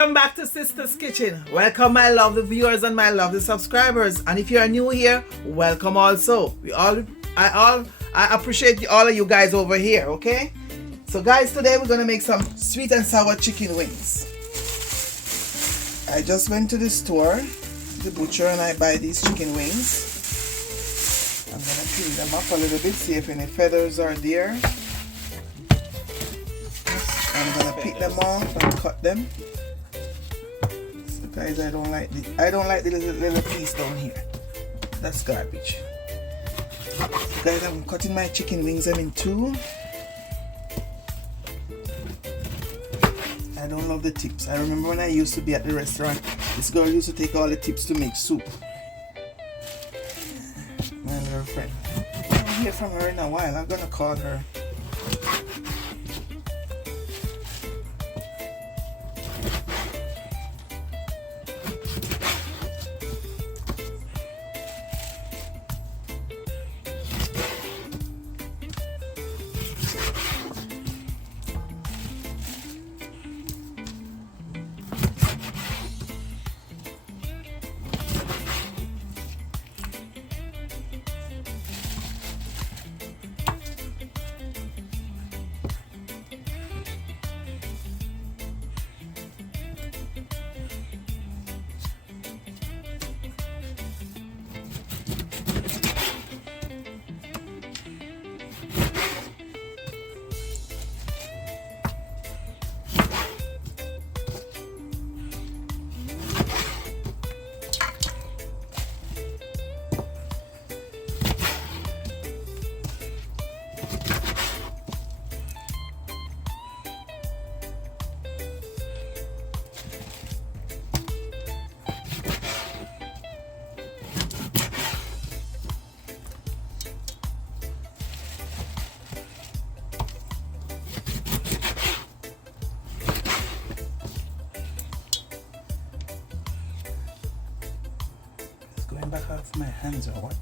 Welcome back to Sister's Kitchen. Welcome my lovely viewers and my lovely subscribers. And if you are new here, welcome also. I appreciate all of you guys over here, okay? So guys, today we're gonna make some sweet and sour chicken wings. I just went to the store, the butcher, and I buy these chicken wings. I'm gonna clean them up a little bit, see if any feathers are there. I'm gonna pick them off and cut them. Guys, I don't like the little piece down here. That's garbage. Guys, I'm cutting my chicken wings in two. I don't love the tips. I remember when I used to be at the restaurant, this girl used to take all the tips to make soup. My little friend. I haven't hear from her in a while. I'm gonna call her. Back off my hands or what?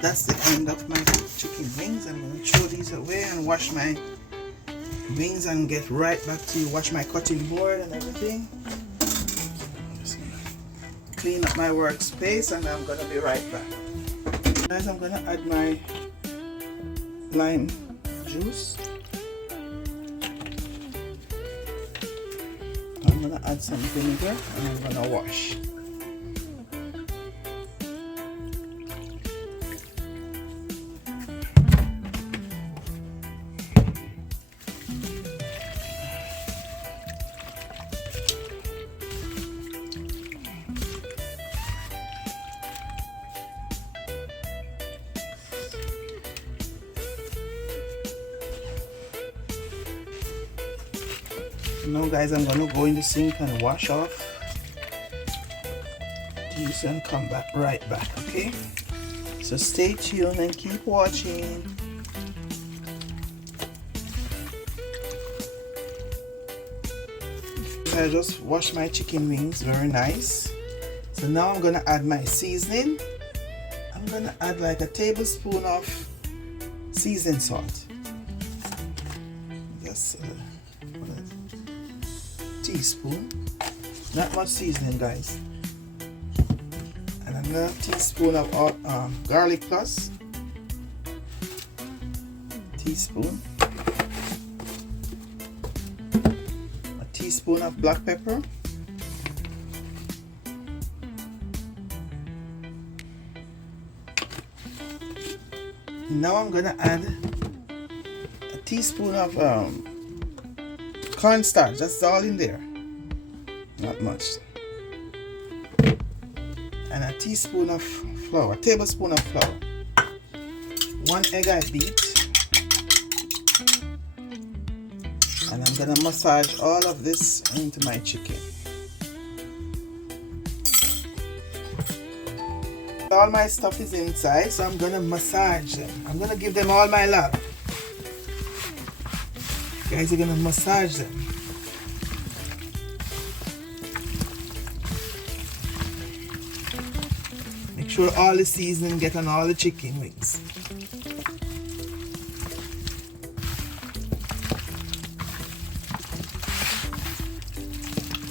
That's the end of my chicken wings. I'm going to throw these away and wash my wings and get right back to wash my cutting board and everything. Just clean up my workspace and I'm going to be right back. Guys, I'm going to add my lime juice. I'm going to add some vinegar and I'm going to wash. Now guys, I'm going to go in the sink and wash off these and come back right back, okay? So stay tuned and keep watching. I just washed my chicken wings very nice. So now I'm going to add my seasoning. I'm going to add like a tablespoon of seasoning salt. Just a teaspoon. Not much seasoning, guys. And another teaspoon of garlic plus. Teaspoon. A teaspoon of black pepper. Now I'm gonna add a teaspoon of cornstarch. That's all in there. Not much. And a teaspoon of flour, a tablespoon of flour. 1 egg I beat. And I'm gonna massage all of this into my chicken. All my stuff is inside, so I'm gonna massage them. I'm gonna give them all my love. You guys are gonna massage them. Make sure all the seasoning get on all the chicken wings.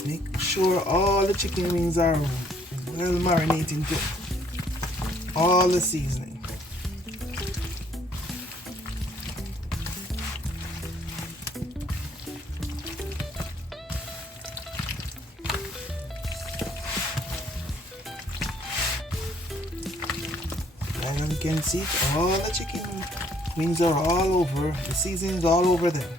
Make sure all the chicken wings are well marinated into all the seasoning. And you can see all the chicken wings are all over, the seasoning's all over them.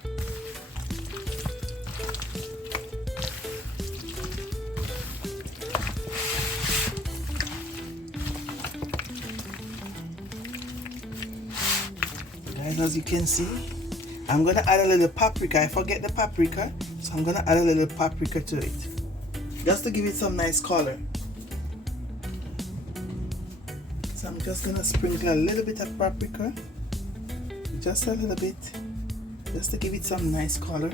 Guys, as you can see, I'm gonna add a little paprika. I forget the paprika, so I'm gonna add a little paprika to it, just to give it some nice color. So I'm just gonna sprinkle a little bit of paprika, just a little bit, just to give it some nice color.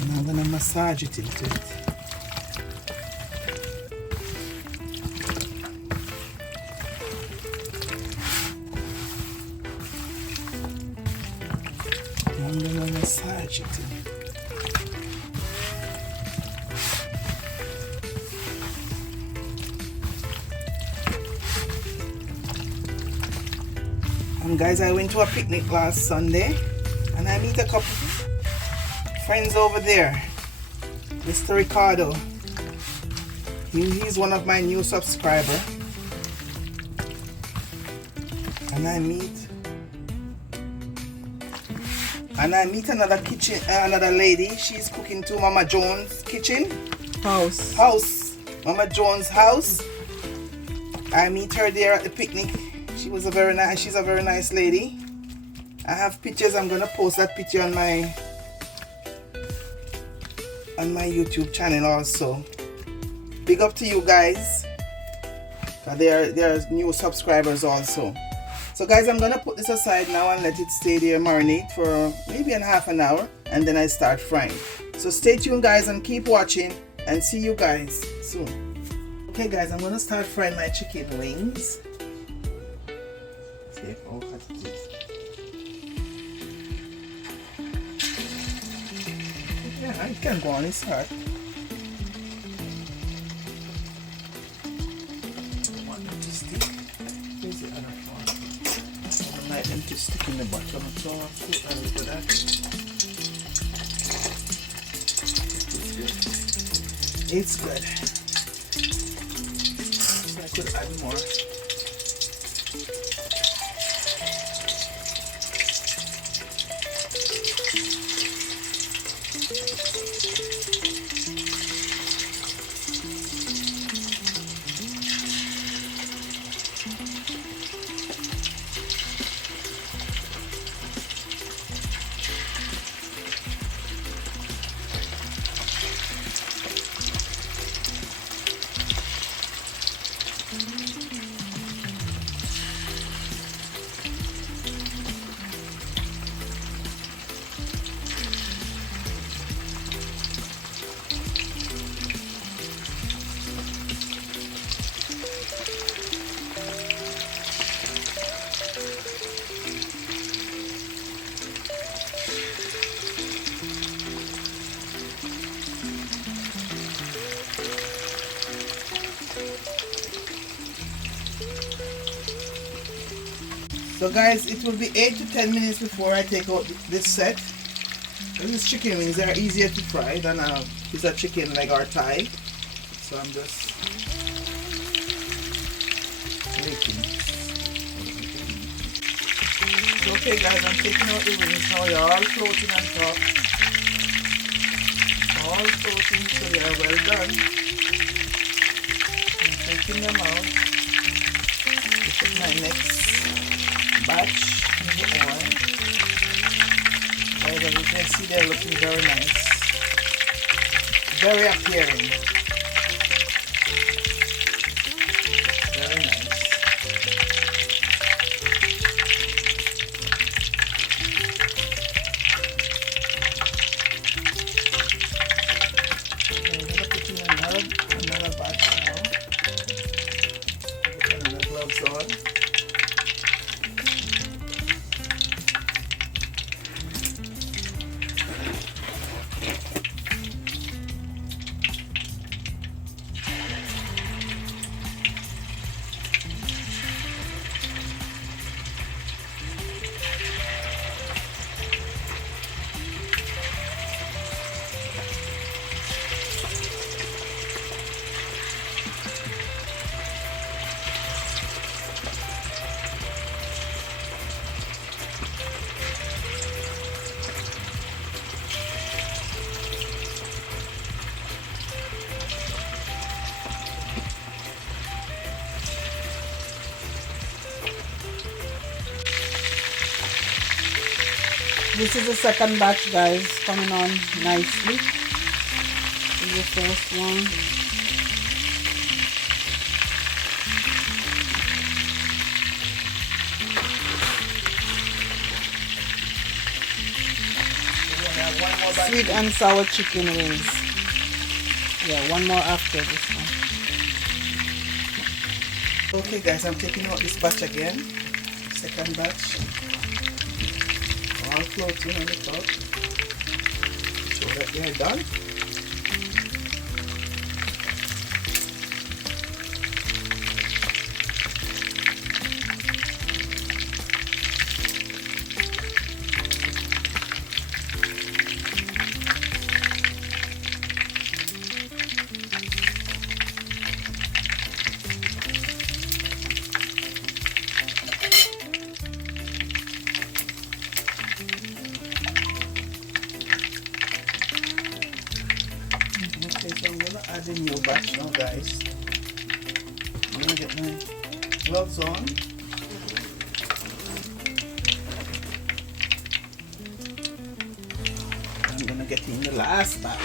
And I'm gonna massage it into it. I'm gonna massage it. Guys, I went to a picnic last Sunday and I meet a couple friends over there. Mr. Ricardo. He's one of my new subscribers. And I meet another lady. She's cooking to Mama Jones' kitchen. House. Mama Jones' house. I meet her there at the picnic. She's a very nice lady. I have pictures. I'm gonna post that picture on my YouTube channel also. Big up to you guys. They are new subscribers also. So guys, I'm gonna put this aside now and let it stay there, marinate for maybe half an hour, and then I start frying. So stay tuned guys and keep watching, and see you guys soon. Okay guys, I'm gonna start frying my chicken wings. See how hot it is. Yeah, it can go on, it's hot. I like them to stick in the bottom, so I'll put a little of that. It's good. So I could add more. So guys, it will be 8 to 10 minutes before I take out this set. These chicken wings are easier to fry than a piece of chicken leg or thigh. So I'm just waiting. So okay guys, I'm taking out the wings now. They're all floating on top. All floating, so they are well done. I'm taking them out. Put my next batch in the oil. Guys, as you can see, they're looking very nice. Very appealing. Very nice. I'm going to put in another batch now. Put another gloves on. This is the second batch, guys, coming on nicely. This is the first one. Sweet and sour chicken wings. Yeah, one more after this one. Okay guys, I'm taking out this batch again. Second batch. All floating on the top. So that they are done. Okay, so I'm gonna add a new batch now, guys. I'm gonna get my gloves on. I'm gonna get in the last batch.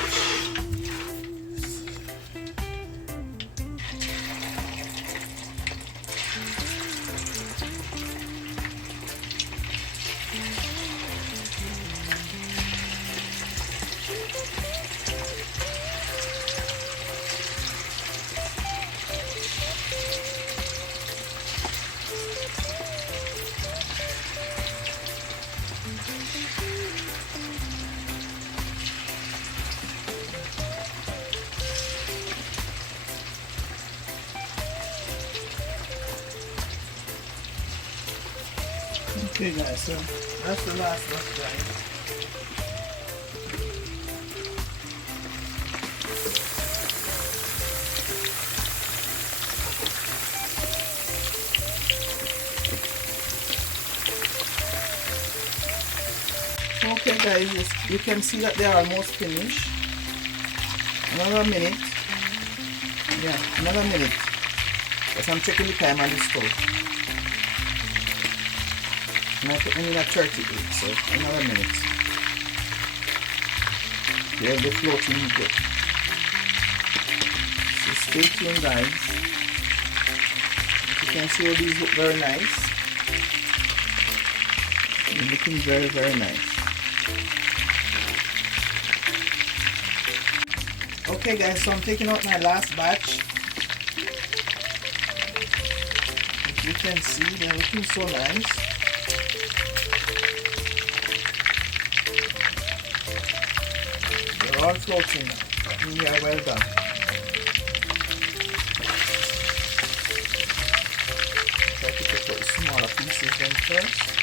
Okay guys, so that's the last batch, guys. Okay guys, you can see that they are almost finished. Another minute. Yeah, another minute. Because I'm checking the time on the stove. And I put them in at 38, so another minute. They'll be floating good. So stay tuned, guys. You can see how these look very nice. They're looking very, very nice. Okay guys, so I'm taking out my last batch. As you can see, they're looking so nice. They're all floating now. That means they are well done. Try to put those. smaller pieces then first.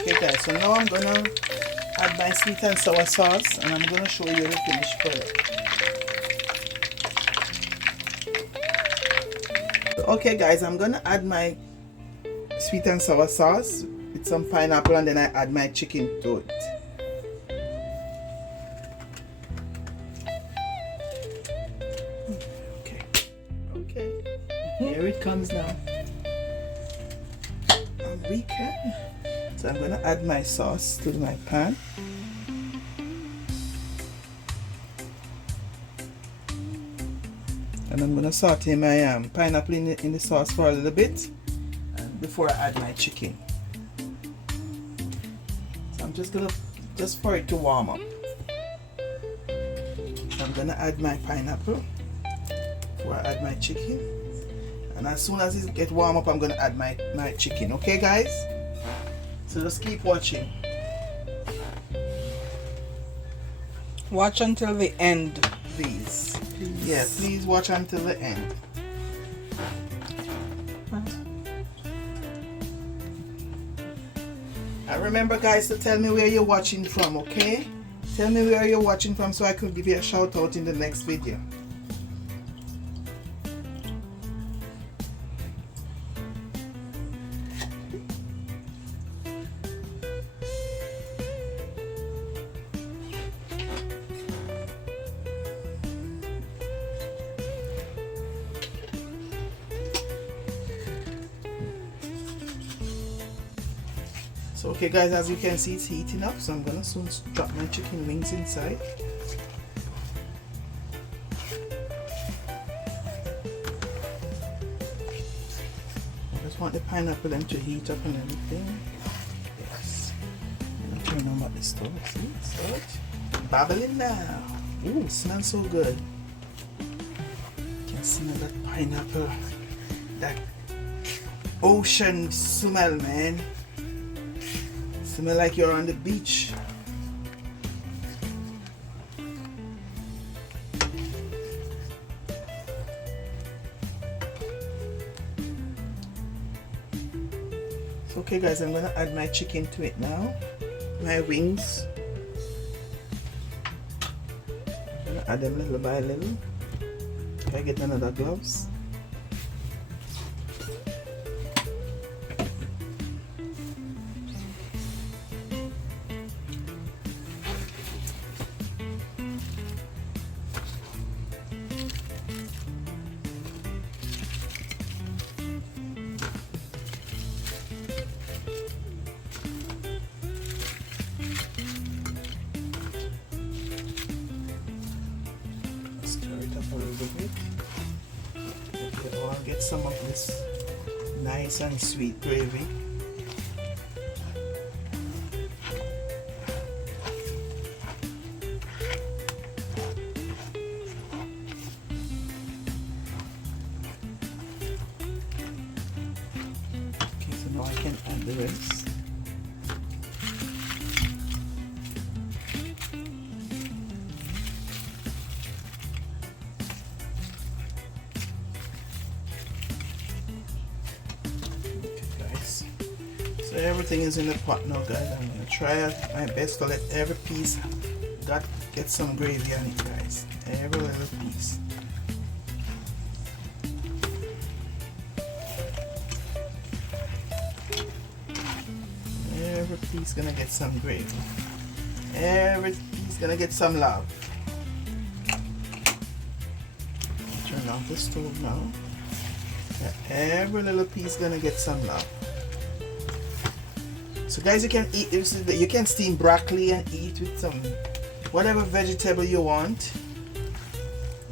Okay guys, so now I'm gonna add my sweet and sour sauce and I'm gonna show you the finished product. Okay guys, I'm gonna add my sweet and sour sauce with some pineapple and then I add my chicken to it. Okay, here it comes now. So I'm going to add my sauce to my pan. And I'm going to saute my pineapple in the sauce for a little bit before I add my chicken. So I'm just going to, just for it to warm up. So I'm going to add my pineapple before I add my chicken. And as soon as it gets warm up, I'm going to add my chicken. Okay guys? So just keep watching. Watch until the end, please. Yeah, please watch until the end. And remember guys to tell me where you're watching from, okay? Tell me where you're watching from so I could give you a shout out in the next video. So okay guys, as you can see it's heating up, so I'm gonna soon drop my chicken wings inside. I just want the pineapple then to heat up and everything. Yes. I'm gonna turn on up the stove, see? Start babbling now. Ooh, it smells so good. You can smell that pineapple, that ocean smell, man. Smell like you're on the beach. So okay guys, I'm gonna add my chicken to it now. My wings. I'm gonna add them little by little. If I get another gloves. A little bit. Okay, I'll get some of this nice and sweet gravy. Okay, so now I can add the rest. So everything is in the pot now guys. I'm going to try my best to let every piece get some gravy on it guys. Every little piece. Every piece gonna get some gravy. Every piece gonna get some love. Turn off the stove now. Every little piece gonna get some love. So guys, you can eat this. You can steam broccoli and eat with some whatever vegetable you want.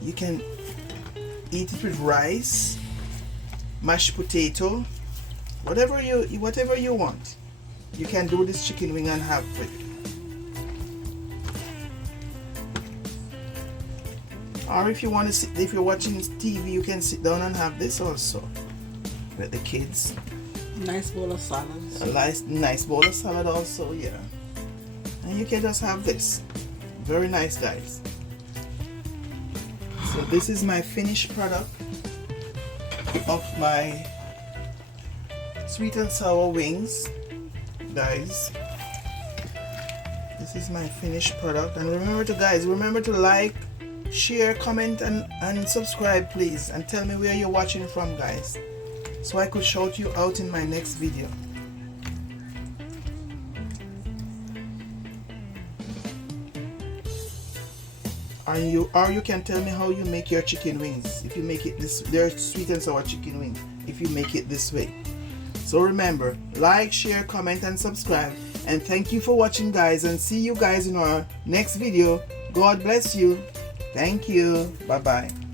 You can eat it with rice, mashed potato, whatever you want. You can do this chicken wing and have with it. Or if you want to sit, if you're watching TV, you can sit down and have this also with the kids. Nice bowl of salad. A nice bowl of salad also, yeah. And you can just have this. Very nice, guys. So this is my finished product of my sweet and sour wings, guys. This is my finished product. And remember to like, share, comment, and subscribe, please, and tell me where you're watching from, guys, so I could shout you out in my next video. Or you can tell me how you make your chicken wings. If you make it this, they're sweet and sour chicken wings, if you make it this way. So remember, like, share, comment, and subscribe. And thank you for watching, guys, and see you guys in our next video. God bless you. Thank you. Bye bye.